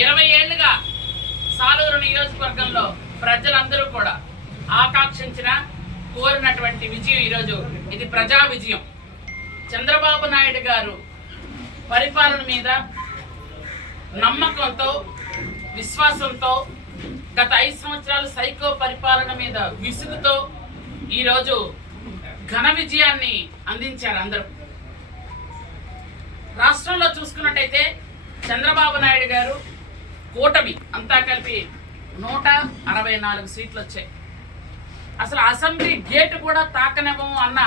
ఇరవై ఏళ్ళుగా సాలూరు నియోజకవర్గంలో ప్రజలందరూ కూడా ఆకాంక్షించిన కోరినటువంటి విజయం ఈరోజు. ఇది ప్రజా విజయం. చంద్రబాబు నాయుడు గారు పరిపాలన మీద నమ్మకంతో విశ్వాసంతో గత ఐదు సంవత్సరాలు సైకో పరిపాలన మీద విసుగుతో ఈరోజు ఘన విజయాన్ని అందించారు అందరూ. రాష్ట్రంలో చూసుకున్నట్టయితే చంద్రబాబు నాయుడు గారు కూటమి అంతా కలిపి నూట అరవై నాలుగు సీట్లు వచ్చాయి. అసలు అసెంబ్లీ గేటు కూడా తాకనివ్వము అన్న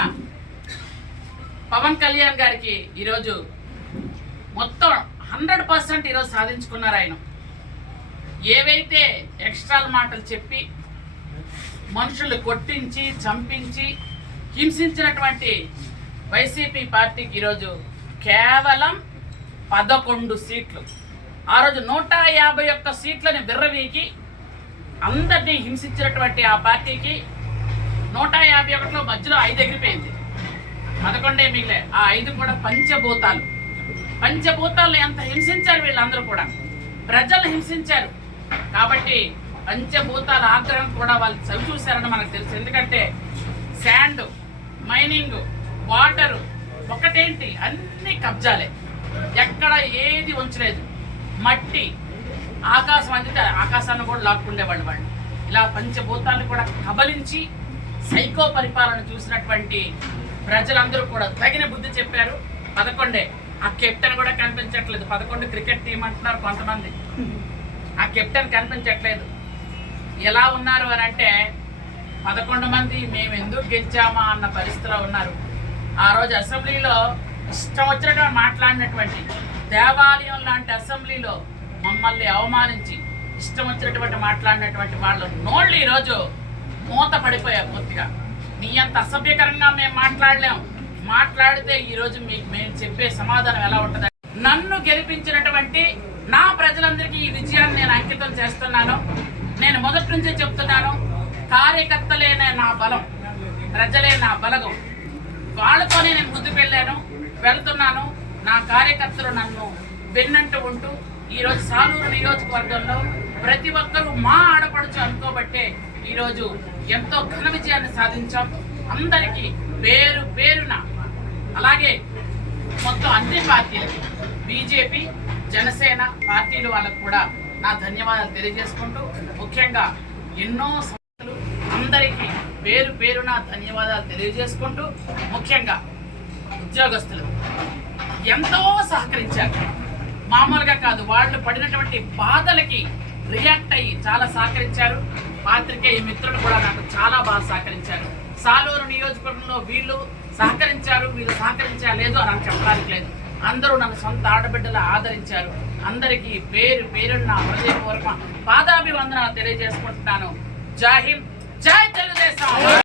పవన్ కళ్యాణ్ గారికి ఈరోజు మొత్తం హండ్రెడ్ పర్సెంట్ ఈరోజు సాధించుకున్నారు ఆయన. ఏవైతే ఎక్స్ట్రాల మాటలు చెప్పి మనుషులు కొట్టించి చంపించి హింసించినటువంటి వైసీపీ పార్టీకి ఈరోజు కేవలం పదకొండు సీట్లు. ఆ రోజు నూట యాభై ఒక్క సీట్లని విర్రవీకి అందరినీ హింసించినటువంటి ఆ పార్టీకి నూట యాభై ఒకటిలో మధ్యలో ఐదు ఎగిరిపోయింది. పదకొండే మిగిలే ఆ ఐదు కూడా పంచభూతాలు. పంచభూతాలను ఎంత హింసించారు వీళ్ళందరూ కూడా? ప్రజలు హింసించారు. కాబట్టి పంచభూతాల ఆగ్రహం కూడా వాళ్ళు చవి చూశారని మనకు తెలుసు. ఎందుకంటే శాండ్ మైనింగ్ వాటరు ఒకటేంటి? అన్ని కబ్జాలే. ఎక్కడ ఏది ఉంచలేదు. మట్టి ఆకాశం అందితే ఆకాశాన్ని కూడా లాక్కుండేవాళ్ళు వాళ్ళు. ఇలా పంచభూతాలను కూడా కబలించి సైకో పరిపాలన చూసినటువంటి ప్రజలందరూ కూడా తగిన బుద్ధి చెప్పారు. పదకొండే. ఆ కెప్టెన్ కూడా కనిపించట్లేదు. పదకొండు క్రికెట్ టీం అంటున్నారు కొంతమంది. ఆ కెప్టెన్ కనిపించట్లేదు. ఎలా ఉన్నారు అని అంటే పదకొండు మంది మేము ఎందుకు గెలిచామా అన్న పరిస్థితిలో ఉన్నారు. ఆ రోజు అసెంబ్లీలో ఇష్టం వచ్చినట్టు మాట్లాడినటువంటి దేవాలయం లాంటి అసెంబ్లీలో మమ్మల్ని అవమానించి ఇష్టం వచ్చినటువంటి మాట్లాడినటువంటి వాళ్ళ నోళ్ళు ఈరోజు మూత పడిపోయారు పూర్తిగా. మీ అంత అసభ్యకరంగా మేము మాట్లాడలేం. మాట్లాడితే ఈరోజు మీకు మేము చెప్పే సమాధానం ఎలా ఉంటుంది నన్ను గెలిపించినటువంటి నా ప్రజలందరికీ ఈ విజయాన్ని నేను అంకితం చేస్తున్నాను. నేను మొదటి నుంచే చెప్తున్నాను కార్యకర్తలేనే నా బలం ప్రజలే నా బలగం. వాళ్ళతోనే నేను ముందుకు వెళ్ళాను వెళ్తున్నాను. నా కార్యకర్తలు నన్ను వెన్నంటూ ఉంటూ ఈరోజు సాలూరు నియోజకవర్గంలో ప్రతి ఒక్కరూ మా ఆడపడుచు అనుకోబట్టే ఈరోజు ఎంతో ఘన విజయాన్ని సాధించాం. అందరికీ పేరు పేరున అలాగే మొత్తం అన్ని పార్టీలకి బీజేపీ జనసేన పార్టీలు వాళ్ళకు కూడా నా ధన్యవాదాలు తెలియజేసుకుంటూ ముఖ్యంగా ఎన్నో సంస్థలు అందరికీ పేరు పేరున ధన్యవాదాలు తెలియజేసుకుంటూ ముఖ్యంగా ఉద్యోగస్తులు. ఎంతో సహకరించారు. మామూలుగా కాదు వాళ్ళు పడినటువంటి బాధలకి రియాక్ట్ అయ్యి చాలా సహకరించారు. పాత్రికేయ మిత్రులు కూడా నాకు చాలా బాగా సహకరించారు. సాలూరు నియోజకవర్గంలో వీళ్ళు సహకరించారు వీళ్ళు సహకరించలేదు అని నాకు చెప్పడానికి లేదు. అందరూ నన్ను సొంత ఆడబిడ్డలా ఆదరించారు. అందరికీ పేరు పేరున్న హృదయపూర్వక పాదాభివందనాలు తెలియజేసుకుంటున్నాను. జాహిం జై తెలుగుదేశం!